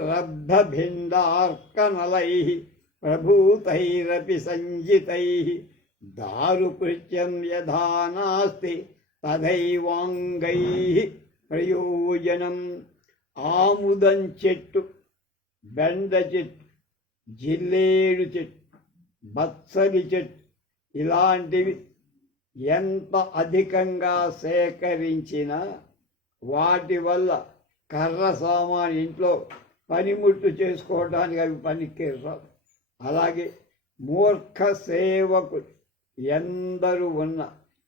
రబ్ధభిండార్కనలై ప్రభూతైరపి సంజితై దారుకృత్యం యథా నాస్తి తథైవాంగై ప్రయోజనం. ఆముదం చెట్టు, బెండ చెట్టు, జిల్లేడు చెట్టు, బత్సరి చెట్టు ఇలాంటివి ఎంత అధికంగా సేకరించినా వాటి వల్ల కర్ర సామాన్ ఇంట్లో పనిముట్టు చేసుకోవడానికి అవి పనికిరావు. అలాగే మూర్ఖ సేవకుడు ఎందరూ ఉన్న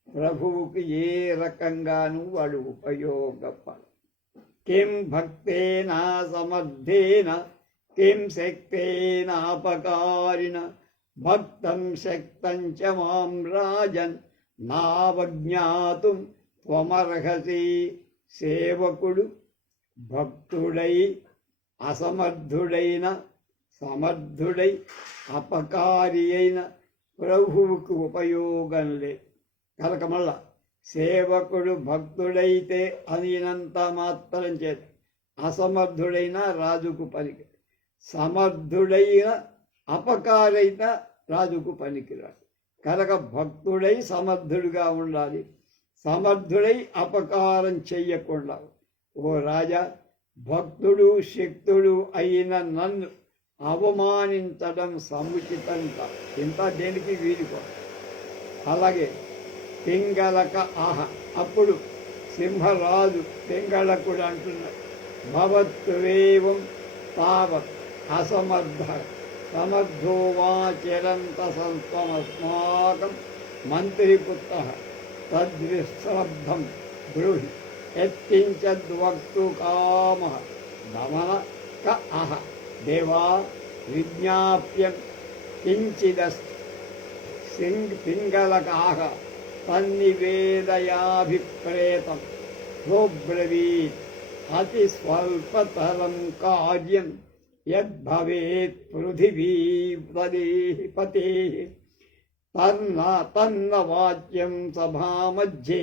ప్రభువుకి ఏ రకంగానూ వాడు ఉపయోగపడు. కిం భక్తేన సమర్థేన కిం శక్తేన అపకారిణ భక్తం శక్తం చ మాం రాజన్ నావజ్ఞాతుం త్వమర్హసి. సేవకుడు భక్తుడై అసమర్థుడైన సమర్థుడై అపకారి అయిన ప్రభువుకు ఉపయోగం లేదు. కనుక మళ్ళా సేవకుడు భక్తుడైతే అనినంత మాత్రం చేత అసమర్థుడైన రాజుకు పనికి, సమర్థుడైన అపకారైన రాజుకు పనికిరాడు. కనుక భక్తుడై సమర్థుడుగా ఉండాలి, సమర్థుడై అపకారం చెయ్యకుండా. ఓ రాజా, భక్తుడు శక్తుడు అయిన నన్ను అవమానించడం సముచితం కాదు. ఇంత దేనికి వీలుకో. అలాగే పింగళక ఆహ. అప్పుడు సింహరాజు పింగళకుడు అంటున్నాడు, భవత్వేవం తావత్ అసమర్థ సమర్థో వా చిరంత సంస్మస్మాకం మంత్రిపుత్ర తద్విశ్రబ్ధం బ్రూహి యత్కించద్వక్తు కామ దమన క అహ దేవా విజ్ఞాప్యం కించిదస్తి పింగళకాహ తన్నివేదయాభిప్రేతం ప్రోబ్రవీత్ అతి స్వల్పతరం కార్యం యద్భవేత్ పృథివీపతే తన్న వాక్యం సభామధ్యే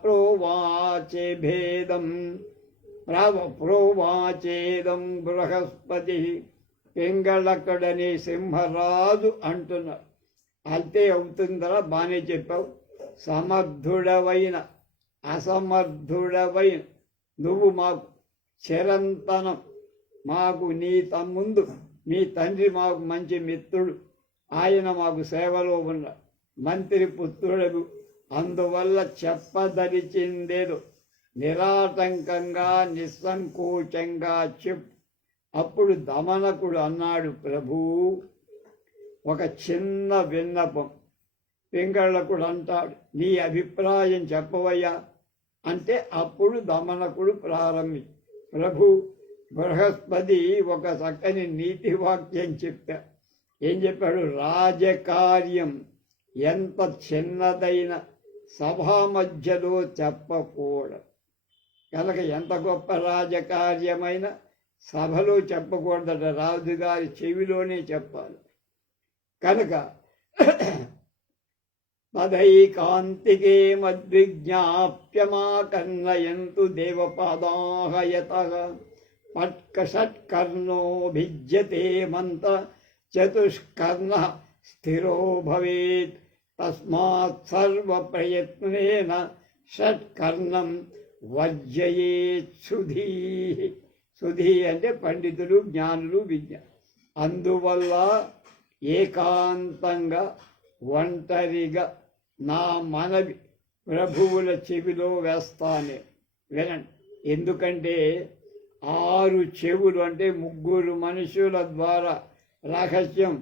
ప్రోవాచే భేదం ప్రోవాచేదం బృహస్పతి. పింగళకుడని సింహరాజు అంటున్నాడు. అంతే అవుతుందరా, బాగానే చెప్పావు. సమర్థుడవైన అసమర్థుడవైన నువ్వు మాకు చిరంతనం, మాకు నీ తమ్ముందు మీ తండ్రి మాకు మంచి మిత్రుడు, ఆయన మాకు సేవలో ఉన్న మంత్రి పుత్రుడు, అందువల్ల చెప్పదలిచిందేదో నిరాటంకంగా నిస్సంకోచంగా చెప్పు. అప్పుడు దమనకుడు అన్నాడు, ప్రభూ ఒక చిన్న విన్నపం. పింగళకుడు అంటాడు, నీ అభిప్రాయం చెప్పవయ్యా అంటే అప్పుడు దమనకుడు ప్రభు బృహస్పతి ఒక చక్కని నీతి వాక్యం చెప్పాడు. ఏం చెప్పాడు? రాజకార్యం ఎంత చిన్నదైన సభా మధ్యలో చెప్పకూడదు. కనుక ఎంత గొప్ప రాజకార్యమైన సభలో చెప్పకూడదట, రాజుగారి చెవిలోనే చెప్పాలి. కనుక తదైకాంతికే మద్విజ్ఞాప్యమాకర్ణయంతు దేవపాదాహయతః పట్కషట్కర్ణో భిజ్యతే మంత్ర చతుష్కర్ణ స్థిరో భవేత్ తస్మాత్ సర్వ ప్రయత్నేన షట్కర్ణం వర్జయేత్ సుధీ. సుధీ అంటే పండితులు, జ్ఞానులు, విజ్ఞ. అందువల్ల ఏకాంతంగా ఒంటరిగా నా మనవి ప్రభువుల చెవిలో వేస్తానే వినండి. ఎందుకంటే 6 చెవులు అంటే 3 మనుషుల ద్వారా రహస్యం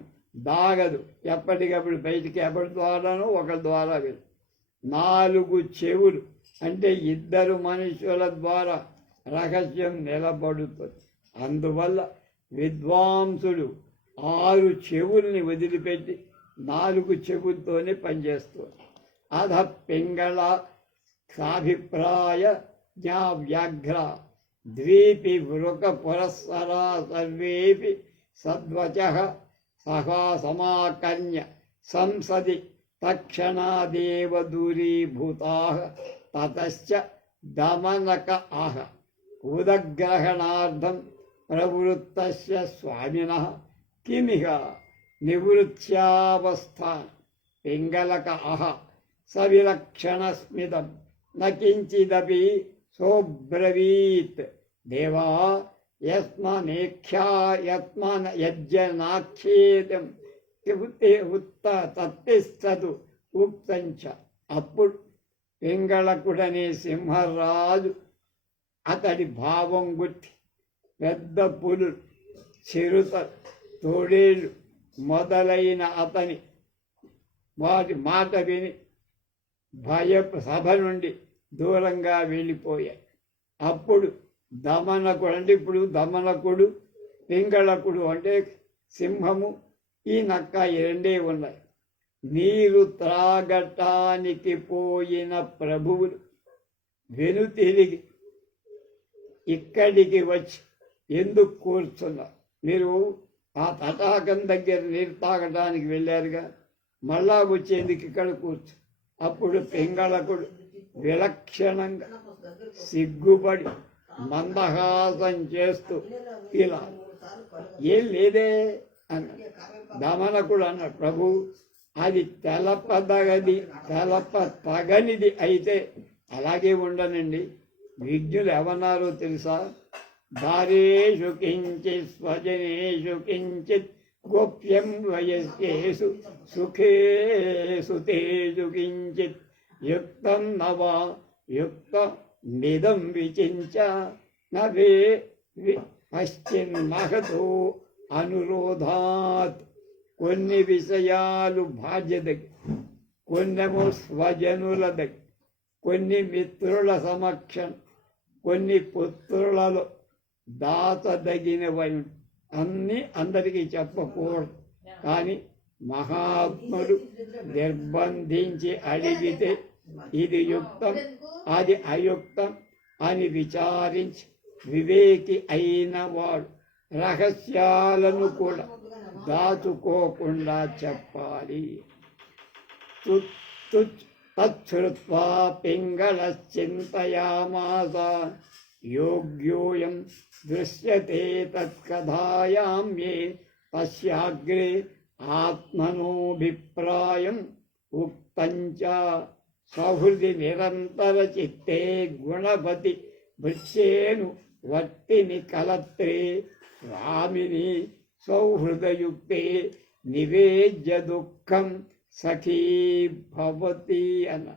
దాగదు, ఎప్పటికప్పుడు బయటికి ఎవరి ద్వారానో ఒకరి ద్వారా వెళ్ళు. 4 చెవులు అంటే 2 మనుషుల ద్వారా రహస్యం నిలబడుతుంది. అందువల్ల విద్వాంసుడు 6 చెవుల్ని వదిలిపెట్టి 4 చెవులతోనే పనిచేస్తుంది. అధ పింగళ సాభిప్రాయ జ్ఞావ్యాఘ్ర ద్వీపి వృక పురస్సరా సర్వేపి సద్వచః సహా సమాకర్ణ్య సంసది తక్షణాదేవ దూరీభూతాః తతశ్చ దమనక ఆహ ఉదగ్రహణార్థం ప్రవృత్తస్య స్వామినః కిమిహ నివృత్యావస్థాన్ పింగళక ఆహ సవిలక్షణస్మిదం నకించిదపి సోబ్రవీత్ దేవా యజ్ఞనాఖ్యేతం తత్తిష్టదు ఉక్తంచ. అప్పుడు పింగళకుడనే సింహరాజు అతడి భావం గుర్తి పెద్ద పులులు, చిరుత, తోడేళ్ళు మొదలైన అతని వాటి మాట విని సభ నుండి దూరంగా వెళ్ళిపోయాయి. అప్పుడు దమనకుడు అంటే ఇప్పుడు దమనకుడు, పింగళకుడు అంటే సింహము, ఈ నక్క ఈ 2 ఉన్నాయి. నీరు త్రాగటానికి పోయిన ప్రభువులు వెనుతిరిగి ఇక్కడికి వచ్చి ఎందుకు కూర్చున్నారు? మీరు ఆ తటాకం దగ్గర నీరు తాగడానికి వెళ్ళారుగా, మళ్ళా వచ్చేందుకు ఇక్కడ కూర్చు. అప్పుడు పింగళకుడు విలక్షణంగా సిగ్గుపడి మందహాసం చేస్తూ ఇలా ఏం లేదే అన్నాడు. దమనకుడు అన్నాడు, ప్రభు అది తగనిది అయితే అలాగే ఉండనండి. విజ్ఞులు ఏమన్నారో తెలుసా? దారేషు కించిత్ స్వజనేషు కించిత్ గోప్యం వయస్యేషు సుఖేషు తేషు కించిత్ యుక్తం నవా యుక్త నిదం విచించ నవే పశ్చిన్మహతో అనురోధాత్. కొన్ని విషయాలు కొన్నేమో స్వజనుల దగ్గర, కొన్ని మిత్రుల సమక్షం, కొన్ని పుత్రులలో దాచదగినవై అన్నీ అందరికీ చెప్పకూడదు. కానీ మహాత్ముడు నిర్బంధించి అడిగితే ఇది యుక్తం, అది అయుక్తం అని విచారించి వివేకి అయిన వాడు రహస్యాలను కూడా దాచుకోకుండా చెప్పాలి. తచ్చుత్వా పింగళశ్చింతయామాస యోగ్యోయం దృశ్యతే తత్కథాయాం మే తస్యాగ్రే ఆత్మనోభిప్రాయం ఉక్తంచ సహృది నిరంతర చిత్తే గుణపతి భృత్యేను వర్తిని కలత్రే రామిని సౌహృదయుక్తే నివేద్య దుఃఖం సఖీ భవతి అన్న.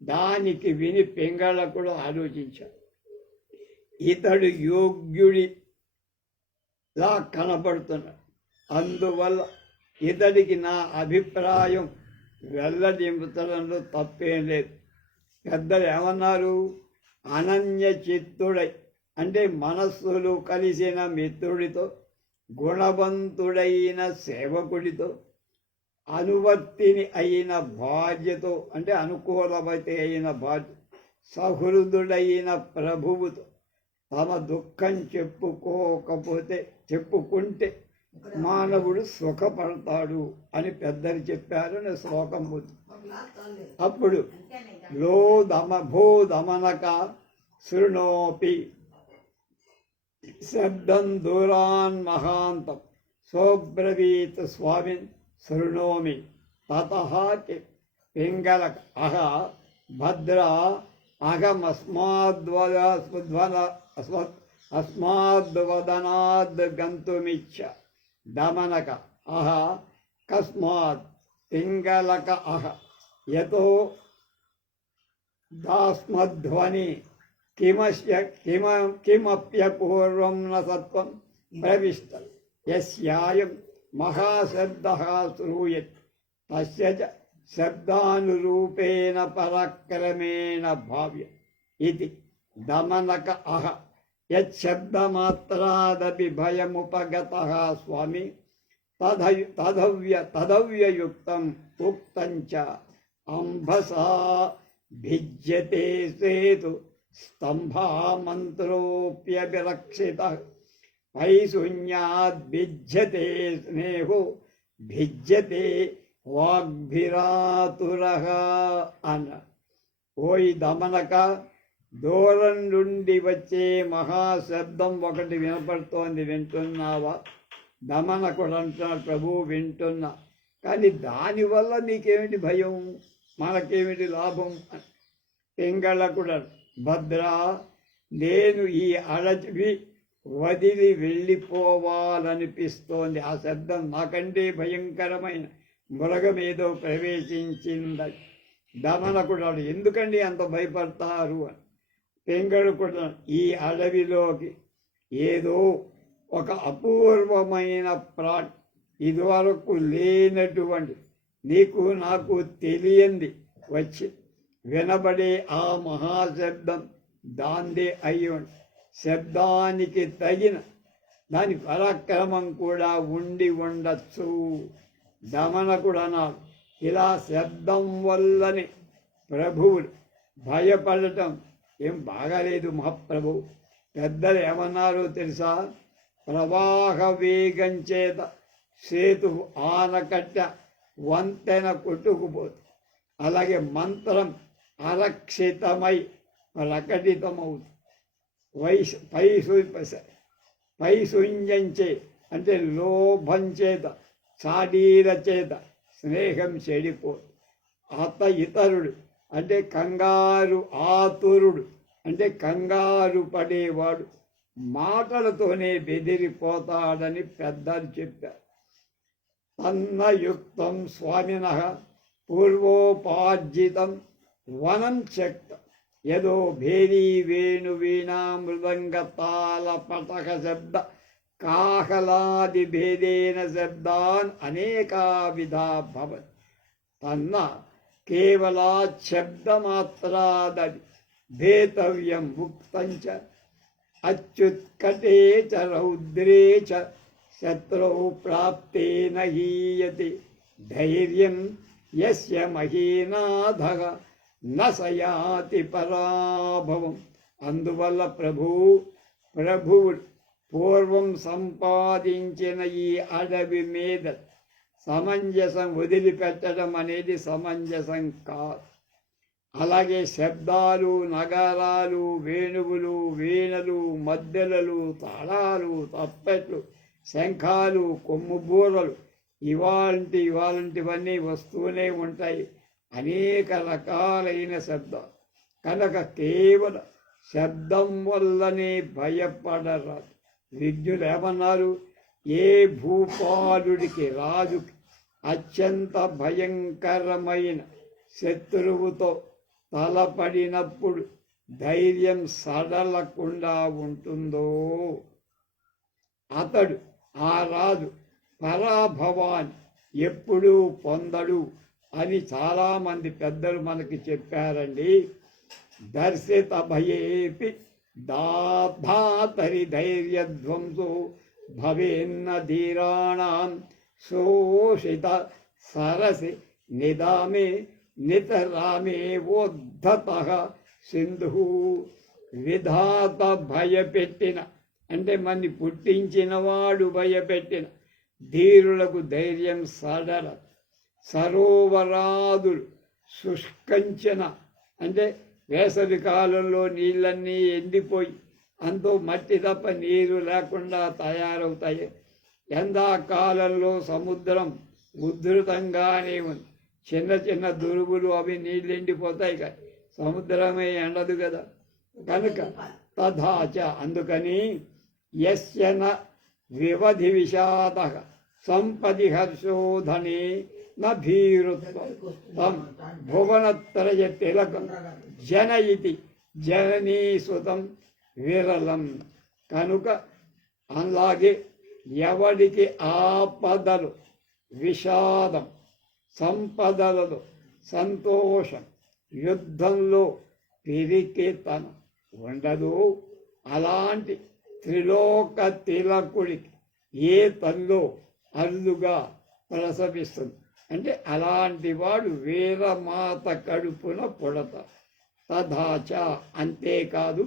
దానికి విని పింగళకుడు ఆలోచించాడు. ఇతడు యోగ్యుడిలా కనపడుతున్నాడు, అందువల్ల ఇతడికి నా అభిప్రాయం వెల్లడించడంలో తప్పేం లేదు. పెద్దలు ఏమన్నారు? అనన్య చిత్తుడై అంటే మనస్సులు కలిసిన మిత్రుడితో, గుణవంతుడైన సేవకుడితో, అనువర్తిని అయిన భార్యతో అంటే అనుకూలవతి అయిన భార్య, సహృదుడైన ప్రభువుతో తమ దుఃఖం చెప్పుకుంటే మానవుడు సుఖపడతాడు అని పెద్దలు చెప్పారు. శ్లోకం అప్పుడు భో దమనక శృణోపి శబ్దం దూరాన్ మహాంతం సోబ్రవీత్ స్వామిన్ శృణోమి తతః పింగళక అహ భద్ర అస్మాద్వదనాద్ గంతుమిచ్చ దమనక అహ కస్మాత్ పింగళక అహ యతో దాస్మధ్వని కిమప్యపూర్వం న సత్వం ప్రవిష్ట యస్యాయం మహాశబ్దః శ్రూయతే తస్య చ శబ్దానురూపేణ పరాక్రమేణ భావ్య ఇది దమనక అహ యచ్చబ్దమాత్రాదపి భయముపగతః స్వామి తదవ్యయుక్తం ఉక్తం చ అంబసా భిజ్యతే సేతు స్తంభామంత్రోప్యభిరక్షితః పైశూన్యాద్ భిజ్యతే స్నేహో భిజ్యతే వాగ్భిరాతురః అన్న. ఓయ్ దమనక, దూరం నుండి వచ్చే మహాశబ్దం ఒకటి వినపడుతోంది, వింటున్నావా? దమనకుడు అంటున్నాడు, ప్రభు వింటున్నా, కానీ దానివల్ల నీకేమిటి భయం, మనకేమిటి లాభం? పింగళకుడు, భద్రా, నేను ఈ అడవి వదిలి వెళ్ళిపోవాలనిపిస్తోంది. ఆ శబ్దం నాకంటే భయంకరమైన మృగమేదో ప్రవేశించింది. దమనకుడు, ఎందుకండి అంత భయపడతారు అని. పింగళకుడు, ఈ అడవిలోకి ఏదో ఒక అపూర్వమైన ప్రాణి, ఇదివరకు లేనటువంటి, నీకు నాకు తెలియంది వచ్చి వినబడే ఆ మహాశబ్దం దాందే అయ్యి శబ్దానికి తగిన దాని పరాక్రమం కూడా ఉండి ఉండొచ్చు. దమనకుడు అన్నాడు, ఇలా శబ్దం వల్లని ప్రభువులు భయపడటం ఏం బాగాలేదు మహాప్రభు. పెద్దలు ఏమన్నారో తెలుసా? ప్రవాహ వేగం చేత సేతు ఆనకట్ట వంతెన కొట్టుకుపోతుంది, అలాగే మంత్రం అరక్షితమై ప్రకటితమవుతుంది. పైశూన్యంచే అంటే లోభం చేత, చాడీల చేత స్నేహం చెడిపోతుంది. ఇతరుడు అంటే కంగారు, ఆతురుడు అంటే కంగారు పడేవాడు మాటలతోనే బెదిరిపోతాడని పెద్దలు చెప్పారు. తన్నయుక్తం స్వామినః పూర్వోపార్జితం వనం త్యక్తం యదో భేరీ వేణు వీణా మృదంగ తాళ పటక శబ్ద కాహలాది భేదేన శబ్దాన్ అనేకా విధా భవతి. తన్న కేవలా శబ్దమాత్రాదది భేతవ్యం ముక్తం చ అచ్యుత్కటే చ రౌద్రే చ శత్రౌ ప్రాప్తే నహీయతే ధైర్యం యస్య మహీనాధః న సయాతి పరాభవం. అందువల్ల ప్రభువు పూర్వం సంపాదించిన ఈ అడవి మీద సమంజసం వదిలిపెట్టడం అనేది సమంజసం కాదు. అలాగే శబ్దాలు, నగరాలు, వేణువులు, వీణలు, మద్దెలలు, తాళాలు, తప్పెట్లు, శంఖాలు, కొమ్ముబూరలు ఇవాళంటివన్నీ వస్తూనే ఉంటాయి. అనేక రకాలైన శబ్దాలు కనుక కేవలం శబ్దం వల్లనే భయపడరాదు. విజ్ఞులు ఏమన్నారు? ఏ భూపాలుడికి రాజుకి అత్యంత భయంకరమైన శత్రువుతో తలపడినప్పుడు ధైర్యం సడలకుండా ఉంటుందో అతడు ఆ రాజు పరాభవాన్ని ఎప్పుడూ పొందడు అని చాలామంది పెద్దలు మనకి చెప్పారండి. దర్శిత భయేపి దాధాతరి ధైర్యధ్వంసో భవేన్న ధీరాణం శోషిత సరసి నిదామే నితరామేవోద్ధతః సింధు. విధాత భయపెట్టిన అంటే మన్ని పుట్టించినవాడు భయపెట్టిన ధీరులకు ధైర్యం సడల. సరోవరాదులు శుష్కంచన అంటే వేసవి కాలంలో నీళ్ళన్నీ ఎండిపోయి అంతో మట్టి తప్ప నీరు లేకుండా తయారవుతాయి. ఎండాకాలంలో సముద్రం ఉధృతంగానే ఉంది. చిన్న చిన్న దురుగులు అవి నీళ్ళు ఎండిపోతాయి కానీ సముద్రమే ఎండదు కదా. కనుక తథాచ అందుకని యస్యన వివధి విషాద సంపది హర్షోధనే న భీరుత్వం తం భువనత్రయ తిలకం జనయితి జననీ సుతం విరలం. కనుక అలాగే ఎవడికి ఆపదలు, విషాదం, సంపదలలో సంతోషం, యుద్ధంలో పిరికితనం ఉండదు. అలాంటి త్రిలోక తిలకుడికి ఏ తల్లో అరుదుగా ప్రసవిస్తుంది అంటే అలాంటి వాడు వీరమాత కడుపున పుడత. తథాచ అంతేకాదు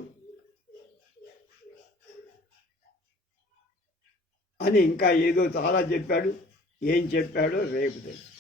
అని ఇంకా ఏదో చాలా చెప్పాడు. ఏం చెప్పాడో రేపు తెలుసు.